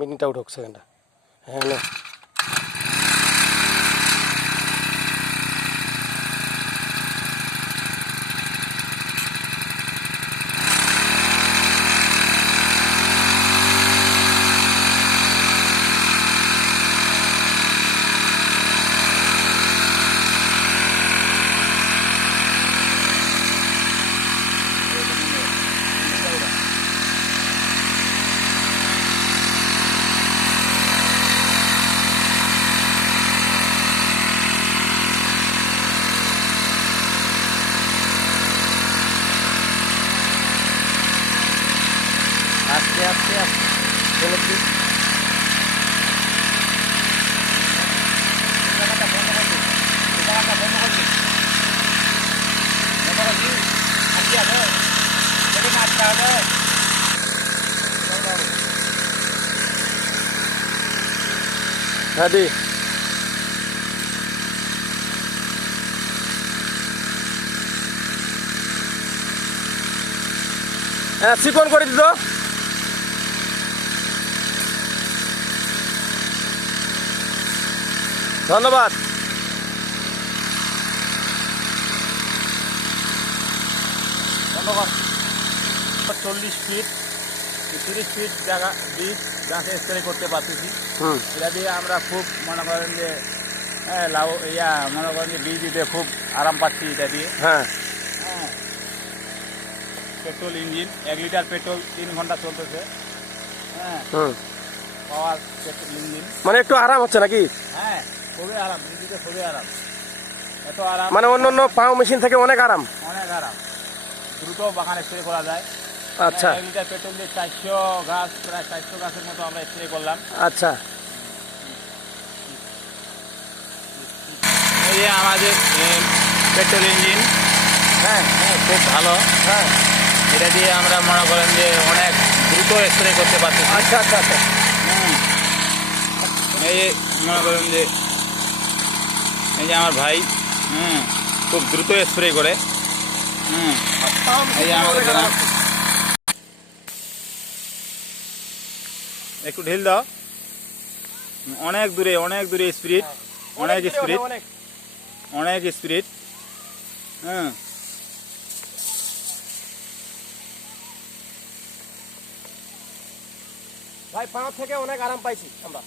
মিনিটটা উঠুক সেকেন্ডটা। হ্যাঁ না আস্তে আস্তে আস্তে চলে কি হ্যাঁ দি হ্যাঁ চিকন করে দিত। ধন্যবাদ। ধন্যবাদ। 40 ফিট 30 ফিট জায়গা বীজ গাছে স্প্রে করতে পারতেছি। এটা দিয়ে আমরা খুব মনে করেন যে লাভ মনে করেন যে বীজ দিতে খুব আরাম পাচ্ছি এটা দিয়ে। হ্যাঁ পেট্রোল ইঞ্জিন 1 লিটার পেট্রোল 3 ঘন্টা চলতেছে। হ্যাঁ পাওয়ার পেট্রোল ইঞ্জিন মানে একটু আরাম হচ্ছে নাকি? হ্যাঁ খুবই আরাম, বীজ দিতে খুবই আরাম, এত আরাম মানে অন্য অন্য পাওয়া মেশিন থেকে অনেক আরাম। অনেক আরাম, দ্রুত বাগানে স্প্রে করা যায়। আচ্ছা 1 লিটার পেট্রোল দিয়ে 400 গাছ, প্রায় 400 গাছের মতো আমরা স্প্রে করলাম। আচ্ছা এই যে আমাদের পেট্রোল ইঞ্জিন, হ্যাঁ খুব ভালো। হ্যাঁ এটা দিয়ে আমরা মনে করেন যে অনেক দ্রুত স্প্রে করতে পারছি। আচ্ছা আচ্ছা আচ্ছা এই যে মনে করেন যে এই যে আমার ভাই খুব দ্রুত স্প্রে করে। এই যে আমাদের গ্রাম, একটু ঢিল দাও। অনেক দূরে স্পিড, অনেক স্পিড, অনেক স্পিড। ভাই পাঁচ থেকে অনেক আরাম পাইছি আমরা।